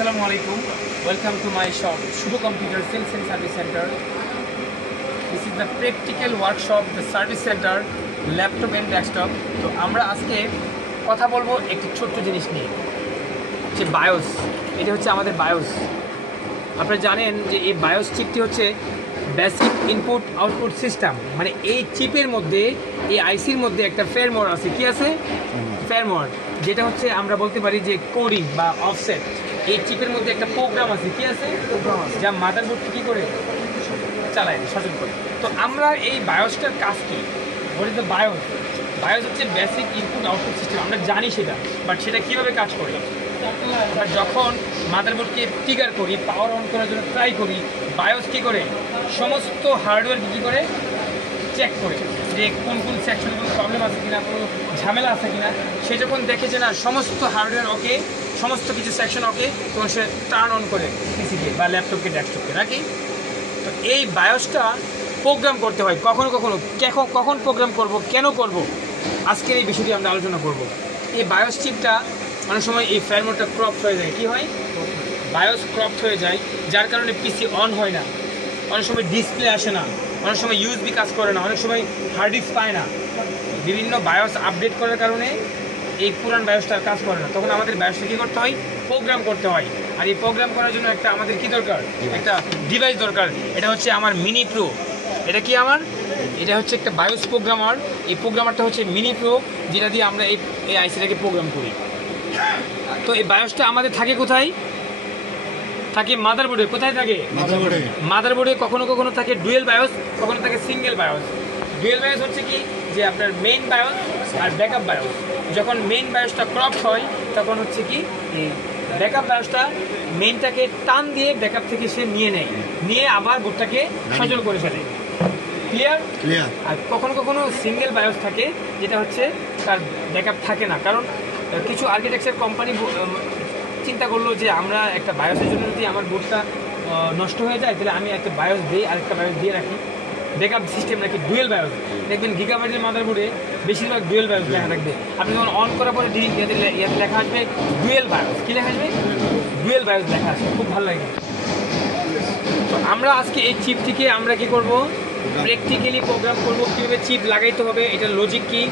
Assalamu alaikum. Welcome to my shop, Shuvo Computer Sales and Service Center. This is the practical workshop, the service center, laptop and desktop. তো আমরা আজকে কথা বলবো একটি ছোট্ট জিনিস নিয়ে, যে BIOS। এটা হচ্ছে আমাদের BIOS। আপনারা জানেন যে এই BIOS চিপটি হচ্ছে বেসিক ইনপুট আউটপুট সিস্টেম। মানে এই চিপের মধ্যে, এই আইসির মধ্যে একটা ফেয়ারমোড আছে। কি আছে? ফেয়ারমোড, যেটা হচ্ছে আমরা বলতে পারি যে কোডিং বা অফসেট। এই চিপের মধ্যে একটা প্রোগ্রাম আছে। কি আছে? প্রোগ্রাম আছে, যা মাদারবোর্ডকে কী করে চালায়, সচল করে। তো আমরা এই বায়োসটার কাজ কি? What is the bias? Bias হচ্ছে বেসিক ইনপুট আউটপুট সিস্টেম। আমরা জানি সেটা, বাট সেটা কীভাবে কাজ করে? বাট যখন মাদারবোর্ডকে ট্রিগার করি, পাওয়ার অন করার জন্য ট্রাই করি, বায়োস কী করে সমস্ত হার্ডওয়্যারকে কী করে চেক করে যে কোন কোন সেকশনে কোনো প্রবলেম আছে কিনা, কোনো ঝামেলা আছে কিনা। সে যখন দেখে যে না সমস্ত হার্ডওয়্যার ওকে, সমস্ত কিছু সেকশন ওকে, তখন সে টার্ন অন করে পিসিকে বা ল্যাপটপকে, ডেস্কটপকে, নাকি? তো এই বায়োসটা প্রোগ্রাম করতে হয় কখনো কখনো। কখন প্রোগ্রাম করব, কেন করব, আজকের এই বিষয়টি আমরা আলোচনা করব। এই বায়োস চিপটা অনেক সময় এই ফেয়ারমোডটা ক্রপড হয়ে যায়। কি হয়? বায়োস ক্রপড হয়ে যায়, যার কারণে পিসি অন হয় না। অনেক সময় ডিসপ্লে আসে না, অনেক সময় ইউএসবি কাজ করে না, অনেক সময় হার্ড ডিস্ক পায় না। বিভিন্ন বায়োস আপডেট করার কারণে এই পুরান বায়োসটার কাজ করে না। তখন আমাদের বায়োসটা কী করতে হয়? প্রোগ্রাম করতে হয়। আর এই প্রোগ্রাম করার জন্য একটা আমাদের কী দরকার? একটা ডিভাইস দরকার। এটা হচ্ছে আমার মিনি প্রো। এটা কি আমার? এটা হচ্ছে একটা বায়োস প্রোগ্রামার। এই প্রোগ্রামারটা হচ্ছে মিনি প্রো, যেটা দিয়ে আমরা এই আইসিটাকে প্রোগ্রাম করি। তো এই বায়োসটা আমাদের থাকে কোথায়? থাকে মাদারবোর্ডে। কোথায় থাকে? মাদারবোর্ডে। কখনো কখনো থাকে ডুয়েল বায়োস, কখনো থাকে সিঙ্গেল বায়োস। ডুয়েল বায়োস হচ্ছে কি, যে আপনার মেইন বায়োস আর ব্যাকআপ বায়োস। যখন মেইন বায়োসটা ক্রপ হয়, তখন হচ্ছে কি ব্যাকআপ বায়োসটা মেইনটাকে টান দিয়ে ব্যাকআপ থেকে সে নিয়ে আবার বোর্ডটাকে সচল করে ফেলে। ক্লিয়ার? আর কখনো কখনো সিঙ্গেল বায়োস থাকে, যেটা হচ্ছে তার ব্যাকআপ থাকে না। কারণ কিছু আর্কিটেকচার কোম্পানি চিন্তা করলো যে আমরা একটা বায়োসের জন্য যদি আমার বোর্ডটা নষ্ট হয়ে যায়, তাহলে আমি একটা বায়োস দিই, আরেকটা বায়োস দিয়ে রাখি। ব্যাকআপ সিস্টেম নাকি ডুয়েল বায়োস। দেখবেন গিগাবাইটের মাদারবোর্ডে বেশিরভাগ ডুয়েল বায়োস লেখা থাকবে। আপনি যখন অন করার পরে ইয়াতে লেখা আসবে ডুয়েল বায়োস। কী লেখা আসবে? ডুয়েল বায়োস লেখা আসবে। খুব ভালো লাগে। তো আমরা আজকে এই চিপটিকে আমরা কি করব? প্র্যাকটিক্যালি প্রোগ্রাম করব, কীভাবে চিপ লাগাইতে হবে, এটার লজিক কি।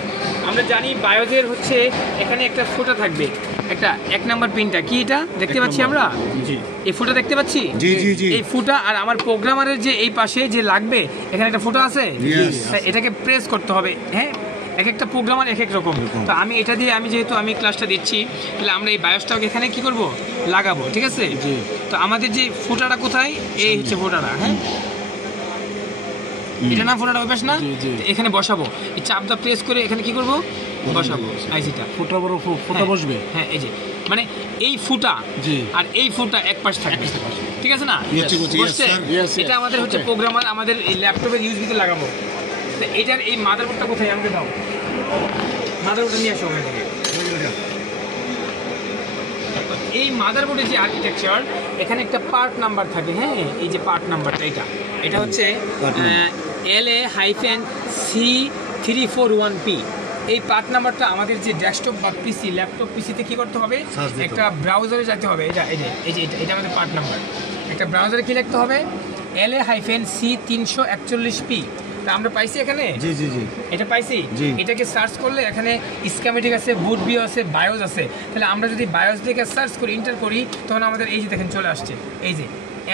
আমরা জানি বায়োসের হচ্ছে এখানে একটা ফুটা থাকবে, একটা 1 নাম্বার পিনটা। কি এটা দেখতে পাচ্ছি আমরা? এই ফুটা দেখতে পাচ্ছি। এই ফুটা আর আমার প্রোগ্রামারের যে এই পাশে যে লাগবে, এখানে একটা ফুটা আছে। এটাকে প্রেস করতে হবে। হ্যাঁ, এক একটা প্রোগ্রামার এক এক রকম। তো আমি এটা দিয়ে, যেহেতু আমি ক্লাসটা দিচ্ছি, তাহলে আমরা এই বায়োসটাকে এখানে কি করব? লাগাবো। ঠিক আছে? তো আমাদের যে ফুটাটা কোথায়? এই হচ্ছে ফুটাটা। হ্যাঁ, এটা না ফুটাটা ওই পাশ না, এখানে বসাবো। এই চাপটা প্রেস করে এখানে কি করব? বসাবো আইসিটা। ফুটা বসবে। হ্যাঁ, এই যে মানে এই ফুটা আর এই ফুটা এক পাশ থাকবে। ঠিক আছে না? এটা আমাদের হচ্ছে প্রোগ্রামার, আমাদের এই ল্যাপটপের ইউএসবিতে লাগাবো। তো এটার এই মাদারবোর্ডটা কোথায়? আমাকে দাও, মাদারবোর্ডটা নিয়ে আসো ওখান থেকে। এই মাদারবোর্ডের যে আর্কিটেকচার, এখানে একটা পার্ট নাম্বার থাকে। হ্যাঁ, এই যে পার্ট নাম্বারটা, এটা হচ্ছে LA-C341P। এই পার্ট নাম্বারটা আমাদের যে ডেস্কটপ বা পিসি, ল্যাপটপ পিসিতে কী করতে হবে? একটা ব্রাউজারে যেতে হবে। এটা আমাদের পার্ট নাম্বার। একটা ব্রাউজারে কী লিখতে হবে? LA-C341P। আমরা পাইছি এখানে। এটা পাইছি। এটাকে সার্চ করলে এখানে স্কিমেটিক আছে, বুট বিও আছে, বায়োস আছে। তাহলে আমরা যদি বায়োস দিকে সার্চ করি, এন্টার করি, তখন আমাদের এই যে দেখেন চলে আসছে, এই যে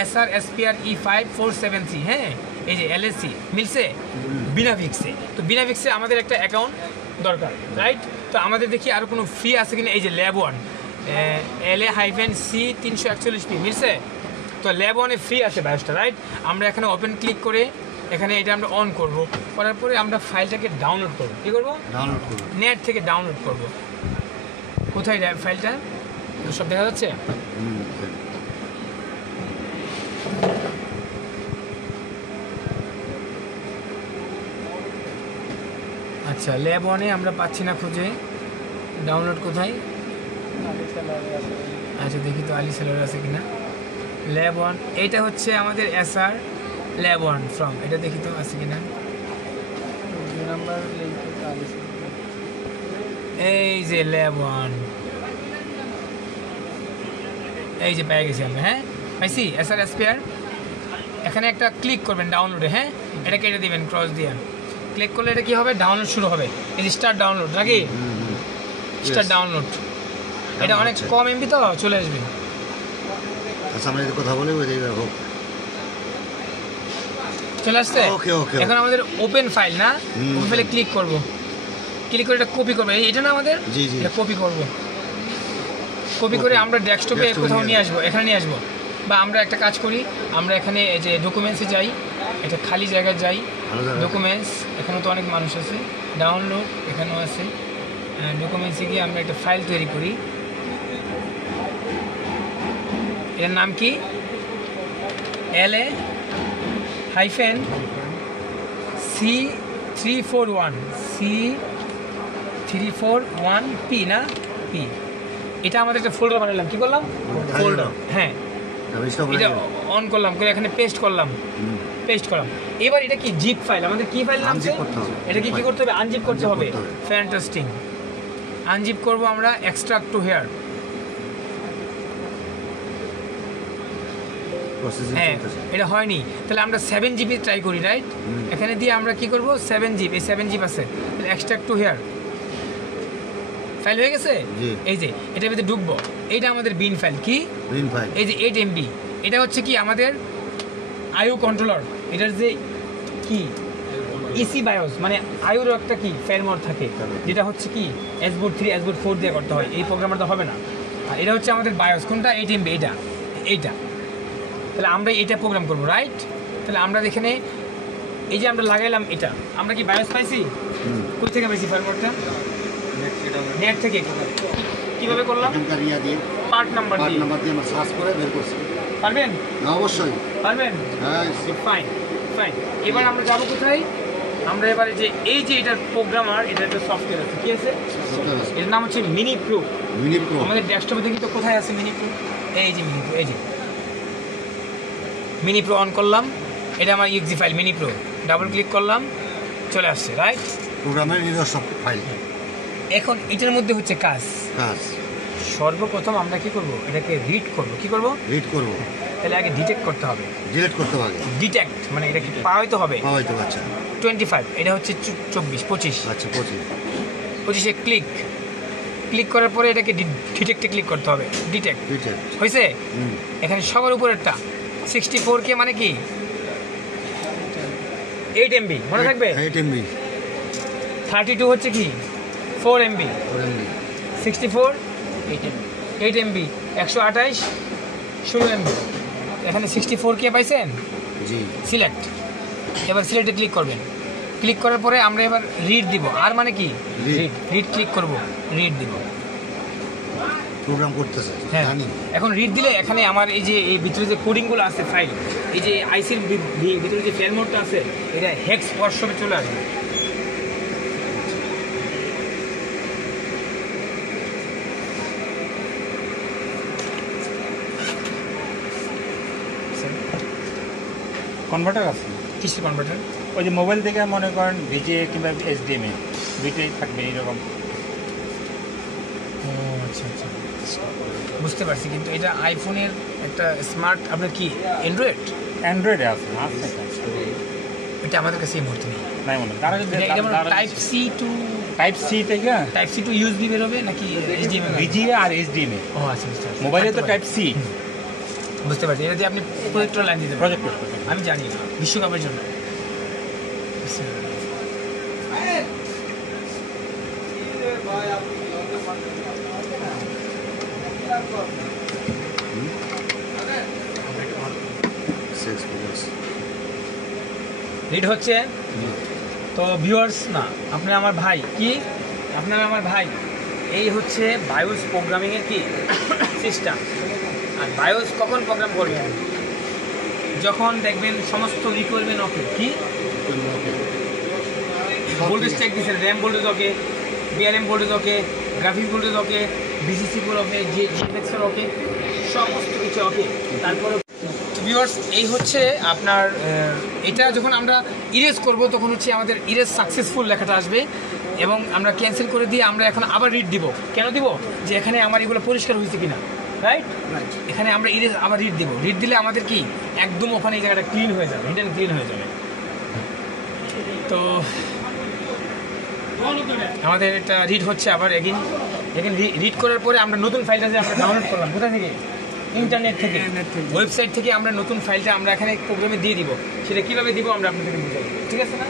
SR-SPR-E5473। হ্যাঁ, এই যে LAC মিলছে বিনাভিক্সে। তো বিনাভিক্সে আমাদের একটা অ্যাকাউন্ট দরকার, রাইট? তো আমাদের দেখি আরও কোনো ফ্রি আছে কিনা। এই যে ল্যাব 1 LA-C341P মিলছে। তো ল্যাব 1-এ ফ্রি আছে বায়োসটা, রাইট? আমরা এখানে ওপেন ক্লিক করে এখানে এটা আমরা অন করব। করার পরে আমরা ফাইলটাকে ডাউনলোড করব। কী করবো? নেট থেকে ডাউনলোড করব। কোথায় ফাইলটা? সব দেখা যাচ্ছে। আচ্ছা, ল্যাব 1-এ আমরা পাচ্ছি না খুঁজে। ডাউনলোড কোথায়? আচ্ছা, দেখি তো আলি সেলার আছে কিনা। ল্যাব 1, এইটা হচ্ছে আমাদের SR ল্যাব 1 ফ্রম। এটা দেখি তো আছে কিনা। এই যে ল্যাব 1, এই যে পেয়ে গেছি আমরা, হ্যাঁ পাইছি এসআরএস পেয়ার। এখানে একটা ক্লিক করবেন ডাউনলোডে, হ্যাঁ এটা কেটে দিবেন ক্রস দিয়ে। ক্লিক করলে এটা কি হবে, ডাউনলোড শুরু হবে। এই যে স্টার্ট ডাউনলোড নাকি, স্টার্ট ডাউনলোড। এটা অনেক কম এমবি তো চলে আসবে। আচ্ছা আমরা কথা বলে হোক, চলে আসছে। এখন আমাদের ওপেন ফাইল না, ওপেন ফাইলে ক্লিক করব, ক্লিক করে এটা কপি করবো। এটা না আমাদের, এটা কপি করব। কপি করে আমরা ডেস্কটপে কোথাও নিয়ে আসবো, এখানে নিয়ে আসবো। বা আমরা একটা কাজ করি, আমরা এখানে এই যে ডকুমেন্টসে যাই, এটা খালি জায়গায় যাই, ডকুমেন্টস, এখানে তো অনেক মানুষ আছে, ডাউনলোড এখানেও আছে, ডকুমেন্টসে গিয়ে আমরা একটা ফাইল তৈরি করি। এর নাম কি, LA-C341 না P। এটা আমাদের একটা ফোল্ডার বানালাম, কি করলাম, ফোল্ডার, হ্যাঁ এটা অন করলাম, করে এখানে পেস্ট করলাম, পেস্ট করলাম। এবার এটা কি জিপ ফাইল, আমাদের কি ফাইল নাম, এটা কি করতে হবে, আনজিপ করতে হবে। ফ্যান্টাস্টিং, আনজিপ করব আমরা, এক্সট্রাক্ট টু হেয়ার। হ্যাঁ এটা হয়নি, তাহলে আমরা 7 GB ট্রাই করি, রাইট। এখানে দিয়ে আমরা কি করব, 7 GB, এই 7 GB আছে, তাহলে এক্সট্রাক্ট টু হেয়ার ফাইল হয়ে গেছে। এই যে এটার ভিতরে ঢুকবো, এইটা আমাদের বিন ফাইল, কি বিন ফাইল, এই যে 8 MB। এটা হচ্ছে কি আমাদের আইও কন্ট্রোলার, এটার যে কি ইসি বায়োস, মানে আইওর একটা কি ফেরমোড থাকে, যেটা হচ্ছে কি এসবোর্ড 3 এসবোর্ড 4 দিয়ে করতে হয়, এই প্রোগ্রামার তো হবে না। আর এটা হচ্ছে আমাদের বায়োস, কোনটা 8 MB, এইটা। তাহলে আমরা এটা প্রোগ্রাম করবো, রাইট। তাহলে আমরা এখানে এই যে আমরা লাগাইলাম, এটা আমরা কি বায়োস পাইছি, কোথা থেকে পাইছি ফেরমোডটা, নেট থেকে। কিভাবে করলাম, পার্ট নাম্বার দিয়ে আমরা সার্চ করে বের করছি। পারবেন? অবশ্যই পারবেন, হ্যাঁ ফাইন ফাইন। এবার আমরা যাব কোথায়, আমরা এবারে যে এই যে এটার প্রোগ্রামার, এটা একটা সফটওয়্যার আছে, কি আছে, এর নাম হচ্ছে মিনি প্রো। আমাদের ডেস্কটপে দেখি তো কোথায় আছে মিনি প্রো, এই যে মিনি প্রো, এই যে মিনি প্রো অন করলাম, এটা আমার exe file mini pro, double click করলাম, চলে আসছে, রাইট, প্রোগ্রামের নিজস্ব ফাইল। এখন এটার মধ্যে হচ্ছে কাজ, সর্বপ্রথম আমরা কি করব, এটাকে রিড করব, কি করব, রিড করব। তাহলে আগে ডিটেক্ট করতে হবে, ডিটেক্ট করতে হবে, ডিটেক্ট মানে এটা কি পাওয়াইতে হবে, পাওয়াইতে। আচ্ছা 25, এটা হচ্ছে 25, আচ্ছা 25 ক্লিক, ক্লিক করার পরে এটাকে ডিটেক্টে ক্লিক করতে হবে, ডিটেক্ট হয়েছে। এখানে সবার উপরেরটা 64K মানে কি 8 MB, মনে থাকবে 8 MB। 32 হচ্ছে কি 4 MB, 64 8 MB, 128 16 MB। এখানে 64K পাইছেন, জি সিলেক্ট। এবার সিলেক্টে ক্লিক করবেন, ক্লিক করার পরে আমরা এবার রিড দিব, আর মানে কি রিড ক্লিক করব, রিড দিব, প্রোগ্রাম করতেছে, হ্যাঁ। এখন রিড দিলে এখানে আমার এই যে এই ভিতরে যে কোডিংগুলো আছে ফাইল, এই যে আইসির ভিতরে যে ফেরমোডটা আছে, এটা হেক্স ওয়ার্কশপে চলে আসবে। কনভার্টার আছে, কিসের কনভার্টার, ওই যে মোবাইল থেকে মনে করেন ভিজিএ কিংবা এইচডিএমআই দুইটাই থাকবে এইরকম। ও আচ্ছা আচ্ছা, বুঝতে পারছি। কিন্তু এটা আইফোনের একটা স্মার্ট, আপনার কি অ্যান্ড্রয়েডে আছে, এটা আমাদের কাছে এই মুহূর্তে নেই, নাই মনে হয়। টাইপ সি টু ইউএসবি বের হবে নাকি এইচডিএমআই, ভিজিএ আর এইচডিএমআই। ও আচ্ছা আচ্ছা, মোবাইলে তো টাইপ সি, বুঝতে পারছি। এটা দিয়ে আপনি প্রজেক্টর লাইন দিতে পারেন, আমি জানি বিশ্বকাপের জন্য। রিড হচ্ছে তো ভিউয়ার্স, না আপনার আমার ভাই, কি আপনার আমার ভাই, এই হচ্ছে বায়োস প্রোগ্রামিংয়ের কি সিস্টেম। আর বায়োস কখন প্রোগ্রাম করবেন, যখন দেখবেন সমস্ত রিকোয়ারমেন্ট ওকে, কি ভোল্টেজ চেক দিচ্ছেন, র্যাম ভোল্টেজ ওকে, বিআরএম ভোল্টেজ ওকে, গ্রাফিক্স ভোল্টেজ ওকে, বিসিসি কোর ওকে, জিএক্সএর ওকে, সমস্ত কিছু ওকে। তারপরে ভিউয়ার্স এই হচ্ছে আপনার এটা যখন আমরা ইরেজ করব তখন হচ্ছে আমাদের ইরেজ সাকসেসফুল লেখাটা আসবে, এবং আমরা ক্যান্সেল করে দিয়ে আমরা এখন আবার রিড দিব। কেন দিব, যে এখানে আমার এগুলো পরিষ্কার হয়েছে কিনা, রাইট। এখানে আমরা ইরেজ আবার রিড দেবো, রিড দিলে আমাদের কি একদম ওখানে এই জায়গাটা ক্লিন হয়ে যাবে, হিট অ্যান্ড ক্লিন হয়ে যাবে। তো আমাদের এটা রিড হচ্ছে আবার এগেন রিড করার পরে আমরা নতুন ফাইলটা যে আমরা ডাউনলোড করলাম কোথা থেকে, ইন্টারনেট থেকে, ওয়েবসাইট থেকে আমরা নতুন ফাইলটা আমরা এখানে প্রোগ্রামে দিয়ে দিব। সেটা কীভাবে দিব আমরা আপনাদেরকে বুঝাবো, ঠিক আছে না?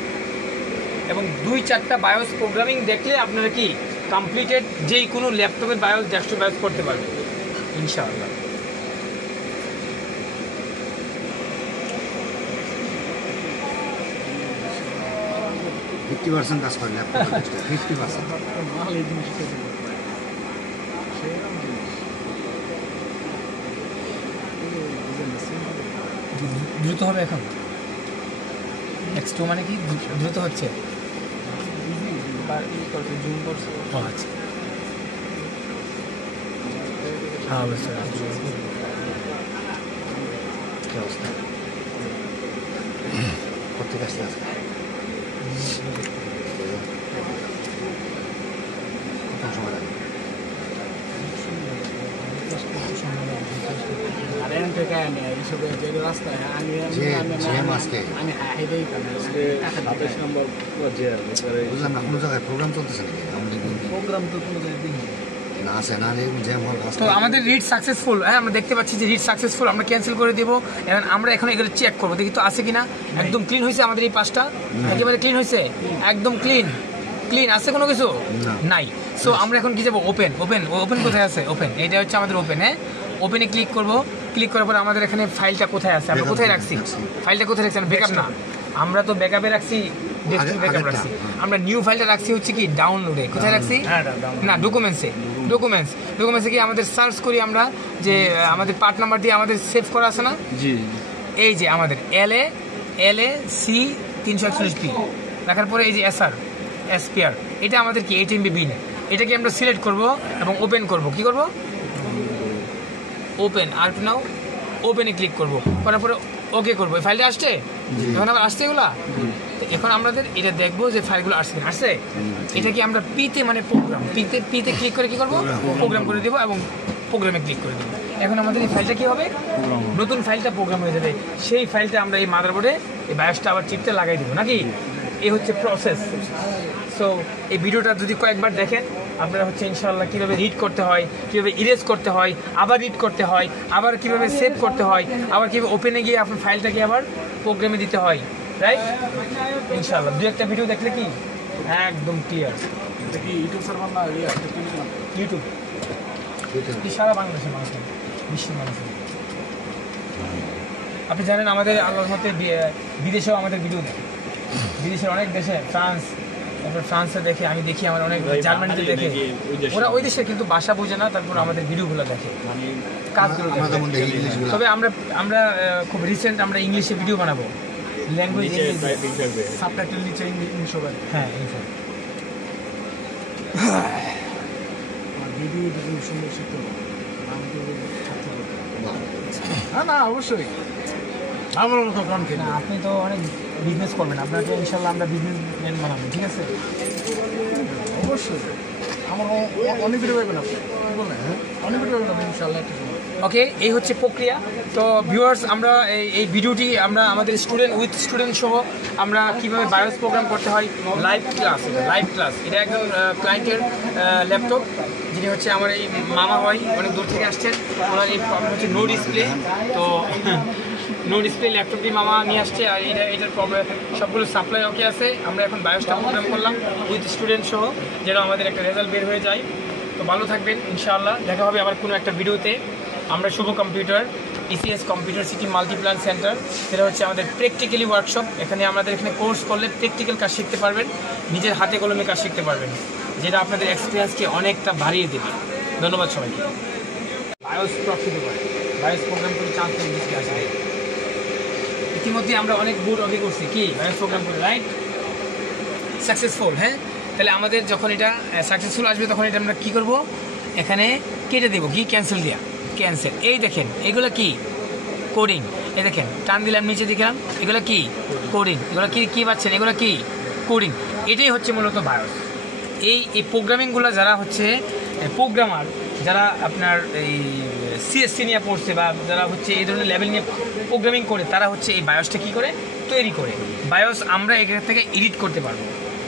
এবং 2-4টা বায়োস প্রোগ্রামিং দেখলে আপনারা কি কমপ্লিটেড যেই কোনো ল্যাপটপের বায়োস ডেস্কটপ বায়োস করতে পারবেন ইনশাআল্লাহ। কাজ করে ল্যাপটপ 50%। দ্রুত হবে এখন, X2 মানে কি দ্রুত হচ্ছে? আচ্ছা হ্যাঁ অবশ্যই। কি অবস্থা করতে কাজটা আছে কত সময় লাগে? বুঝলাম না কোনো জায়গায় প্রোগ্রাম চলতেছে নাকি? প্রোগ্রাম তো কোনো জায়গায় না আছে না, জ্যাম হওয়ার কাজ। তো আমাদের রিড সাকসেসফুল, হ্যাঁ আমরা দেখতে পাচ্ছি যে রিড সাকসেসফুল, আমরা ক্যান্সেল করে দেবো। এখন আমরা এখন এগুলো চেক করবো, দেখি তো আছে কিনা। একদম ক্লিন হয়েছে আমাদের এই পাশটা, একেবারে ক্লিন হয়েছে, একদম ক্লিন আছে, কোনো কিছু নাই। সো আমরা এখন কি যাবো, ওপেন কোথায় আছে, ওপেন, এটা হচ্ছে আমাদের ওপেন। হ্যাঁ ওপেনে ক্লিক করবো, ক্লিক করার পর আমাদের এখানে ফাইলটা কোথায় আছে, আমরা কোথায় রাখছি ফাইলটা, কোথায় রাখছি? ব্যাকআপ না, আমরা তো ব্যাকআপে রাখছি, ডেস্কটপ ব্যাকআপ রাখছি। আমরা নিউ ফাইলটা রাখছি হচ্ছে কি ডাউনলোডে, কোথায় রাখছি না ডকুমেন্টসে কি আমাদের সার্চ করি আমরা যে আমাদের পার্ট নাম্বার দিয়ে আমাদের সেভ করা আছে না, এই যে আমাদের LA C341P রাখার পরে এই যে SPR, এটা আমাদের কি 8 MB বিন, এটাকে আমরা সিলেক্ট করব এবং ওপেন করব। কি করব? ওপেন, আর নাও ওপেনে ক্লিক করব, করার পরে ওকে করবো। এই ফাইলটা আসছে, এখন আবার আসছে এগুলা। এখন আমাদের এটা দেখবো যে ফাইলগুলো আসছে কিনা। আসছে, এটা কি আমরা পিতে মানে প্রোগ্রাম, পিতে ক্লিক করে কি করবো, প্রোগ্রাম করে দেবো এবং প্রোগ্রামে ক্লিক করে দেবো। এখন আমাদের এই ফাইলটা কি হবে, নতুন ফাইলটা প্রোগ্রাম হয়ে যাবে। সেই ফাইলটা আমরা এই মাদারবোর্ডে এই বায়োসটা আবার চিপতে লাগাই দেবো নাকি, এই হচ্ছে প্রসেস। সো এই ভিডিওটা যদি কয়েকবার দেখেন আপনারা হচ্ছে ইনশাআল্লাহ কীভাবে রিড করতে হয়, কীভাবে ইরেজ করতে হয়, আবার রিড করতে হয়, আবার কীভাবে সেভ করতে হয়, আবার কীভাবে ওপেনে গিয়ে আপনার ফাইলটাকে আবার প্রোগ্রামে দিতে হয়, রাইট? ইনশাআল্লাহ 2-1টা ভিডিও দেখলে কি একদম ক্লিয়ার। ইউটিউব সার্ভার না, ইউটিউব সারা বাংলাদেশের মানুষের, বিশ্বের মানুষের। আপনি জানেন আমাদের আল্লাহর মতে বিদেশেও আমাদের ভিডিও দেখে, বিদেশের অনেক দেশে, ফ্রান্সে দেখে, আমি দেখি, আমার অনেক জার্মানিতে দেখে, ওরা ওই দেশে কিন্তু ভাষা বোঝে না, তারপর আমাদের ভিডিওগুলো দেখে, কাজগুলো দেখে। তবে আমরা খুব রিসেন্ট আমরা ইংলিশে ভিডিও বানাবো, ল্যাঙ্গুয়েজ সাবটাইটেল নিচে ইংলিশ হবে। হ্যাঁ ভিডিও সুন্দর শিখতে হবে না, অবশ্যই আমার মতো কনফিডেন্ট। আপনি তো অনেক বিজনেস করবেন, আপনাকে ইনশাল্লাহ আমরা বিজনেসম্যান বানাবো, ঠিক আছে? অবশ্যই আমার অনেক ভিডিও পাবেন, আপনি বলেন অনেক ভিডিও পাবেন ইনশাল্লাহ। ওকে, এই হচ্ছে প্রক্রিয়া। তো ভিউয়ার্স, আমরা এই ভিডিওটি আমরা আমাদের স্টুডেন্ট সহ আমরা কীভাবে বায়োস প্রোগ্রাম করতে হয় লাইভ ক্লাস, এটা একজন ক্লায়েন্টের ল্যাপটপ, যিনি হচ্ছে আমার এই মামা হয়, অনেক দূর থেকে আসছেন। ওনার এই প্রবলেম হচ্ছে নো ডিসপ্লে, তো নো ডিসপ্লে ল্যাপটপটি মামা নিয়ে আসছে, আর এটার প্রবলেম সবগুলো সাপ্লাই ওকে আছে। আমরা এখন বায়োসটা প্রোগ্রাম করলাম উইথ স্টুডেন্ট সহ, যেন আমাদের একটা রেজাল্ট বের হয়ে যায়। তো ভালো থাকবেন ইনশাআল্লাহ, দেখা হবে আবার কোনো একটা ভিডিওতে। আমরা Shubho computer, ECS computer city multiplan centre, সেটা হচ্ছে আমাদের প্র্যাকটিক্যালি ওয়ার্কশপ। এখানে কোর্স করলে প্র্যাকটিক্যাল কাজ শিখতে পারবেন, নিজের হাতে কলমে কাজ শিখতে পারবেন, যেটা আপনাদের এক্সপিরিয়েন্সকে অনেকটা বাড়িয়ে দেবে। ধন্যবাদ সবাইকে। বায়োস প্রফিট করে বায়োস প্রোগ্রাম করে চান্স বেশি আসবে। ইতিমধ্যে আমরা অনেক বোর্ড আগে করছি কি বায়োস প্রোগ্রাম করে, রাইট? সাকসেসফুল। হ্যাঁ, তাহলে আমাদের যখন এটা সাকসেসফুল আসবে তখন এটা আমরা কী করবো, এখানে কেটে দেবো, কি ক্যান্সেল দেওয়া, ক্যান্সেল। এই দেখেন এগুলো কি কোডিং, এই দেখেন টান দিলাম নিচে দেখলাম, এগুলো কি কোডিং, এগুলো কি পাচ্ছেন, এগুলো কি কোডিং। এটাই হচ্ছে মূলত বায়োস। এই প্রোগ্রামিংগুলো যারা হচ্ছে প্রোগ্রামার, যারা আপনার এই সিএসসি নিয়ে পড়ছে বা যারা হচ্ছে এই ধরনের লেভেল নিয়ে প্রোগ্রামিং করে তারা হচ্ছে এই বায়োসটা কী করে তৈরি করে। বায়োস আমরা এখান থেকে এডিট করতে পারবো,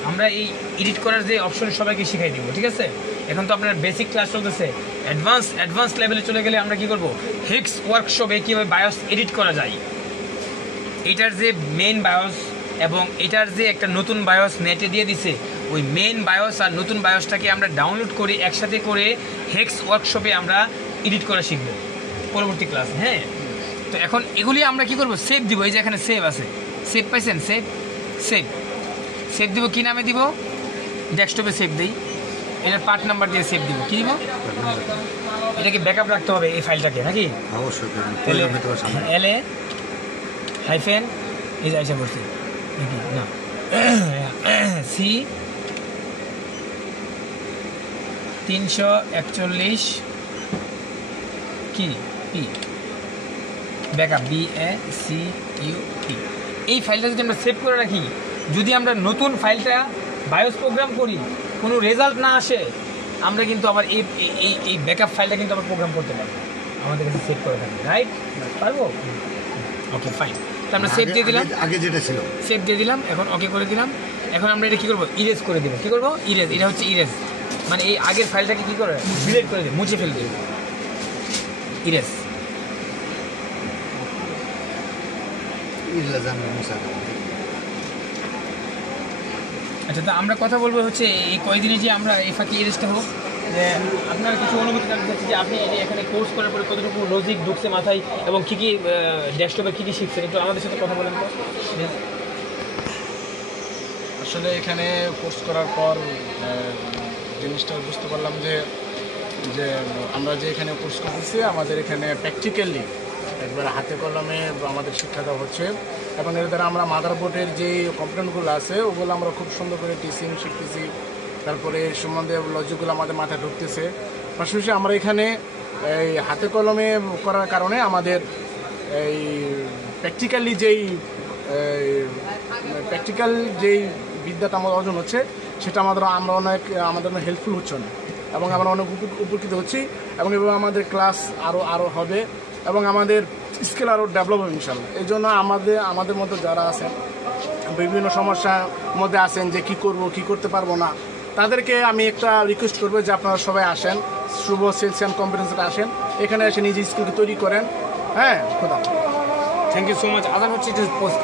আমরা এই এডিট করার যে অপশন সবাইকে শিখাই দিব, ঠিক আছে। এখন তো আপনার বেসিক ক্লাস চলতেছে, অ্যাডভান্স লেভেলে চলে গেলে আমরা কি করব, হেক্স ওয়ার্কশপে কীভাবে বায়োস এডিট করা যায়, এটার যে মেন বায়োস এবং এটার যে একটা নতুন বায়োস নেটে দিয়ে দিছে, ওই মেন বায়োস আর নতুন বায়োসটাকে আমরা ডাউনলোড করে একসাথে করে হেক্স ওয়ার্কশপে আমরা এডিট করা শিখব পরবর্তী ক্লাস। হ্যাঁ, তো এখন এগুলি আমরা কি করব, সেভ দিব। এই যে এখানে সেভ আছে, সেভ পাইছেন, সেভ দিব কি নামে দিব, ডেস্কটপে সেভ দিই, এটার পার্ট নাম্বার দিয়ে সেভ দিব। কি দিব, এটাকে ব্যাকআপ রাখতে হবে এই ফাইলটাকে নাকি, অবশ্যই LA হাইফেন এই যে আইসা করছি নাকি না সি 341 কি পি ব্যাকআপ BACUP। এই ফাইলটা যদি আমরা সেভ করে রাখি, যদি আমরা নতুন ফাইলটা বায়োস প্রোগ্রাম করি, কোনো রেজাল্ট না আসে, আমরা কিন্তু আবার এই ব্যাকআপ ফাইলটা কিন্তু আবার প্রোগ্রাম করতে পারবো, আমাদের কাছে সেভ করে থাকবে, রাইট? পারবো, ওকে ফাইন। তো আমরা সেভ দিয়ে দিলাম, আগে যেটা ছিল সেভ দিয়ে দিলাম, এখন ওকে করে দিলাম। এখন আমরা এটা কী করবো, ইরেজ করে দেবো। কী করবো, ইরেজ। এটা হচ্ছে ইরেজ, মানে এই আগের ফাইলটাকে কী করে ডিলিট করে দেবো, মুছে ফেলে দেবো, ইরেজ। আচ্ছা, তো আমরা কথা বলবো হচ্ছে এই কয়েকদিনে যে আমরা এই ফাঁকি ইরেজটা হোক, যে আপনার কিছু অনুভূতি জানতে চাচ্ছি যে আপনি এখানে কোর্স করার পরে কতটুকু লজিক ঢুকছে মাথায় এবং কী কী ডেস্কটপে কী কী শিখছেন, একটু আমাদের সাথে কথা বলেন তো। আসলে এখানে কোর্স করার পর জিনিসটা বুঝতে পারলাম যে আমরা যে এখানে কোর্স করতেছি, আমাদের এখানে প্র্যাকটিক্যালি একবার হাতে কলমে আমাদের শিক্ষা দেওয়া হচ্ছে, এবং এর দ্বারা আমরা মাদারবোর্ডের যে কম্পোনেন্টগুলো আছে ওগুলো আমরা খুব সুন্দর করে টিচিং শিখতেছি, তারপরে এর সম্বন্ধে লজিকগুলো আমাদের মাথায় ঢুকতেছে। পাশাপাশি আমরা এখানে এই হাতে কলমে করার কারণে আমাদের এই প্র্যাকটিক্যাল যেই বিদ্যাটা আমাদের অর্জন হচ্ছে সেটা আমরা অনেক হেল্পফুল হচ্ছে অনেক, এবং আমরা অনেক উপকৃত হচ্ছি, এবং এভাবে আমাদের ক্লাস আরও হবে এবং আমাদের স্কিল আরও ডেভেলপ হবে ইনশাল্লাহ। এই জন্য আমাদের মধ্যে যারা আছেন বিভিন্ন সমস্যার মধ্যে আছেন যে কী করব কী করতে পারবো না, তাদেরকে আমি একটা রিকোয়েস্ট করবো যে আপনারা সবাই আসেন, শুভ সেলস অ্যান্ড কম্পিউটার আসেন, এখানে এসে নিজে স্কিলকে তৈরি করেন। হ্যাঁ, খোদা, থ্যাংক ইউ সো মাচ। আদার হচ্ছে পোস্ট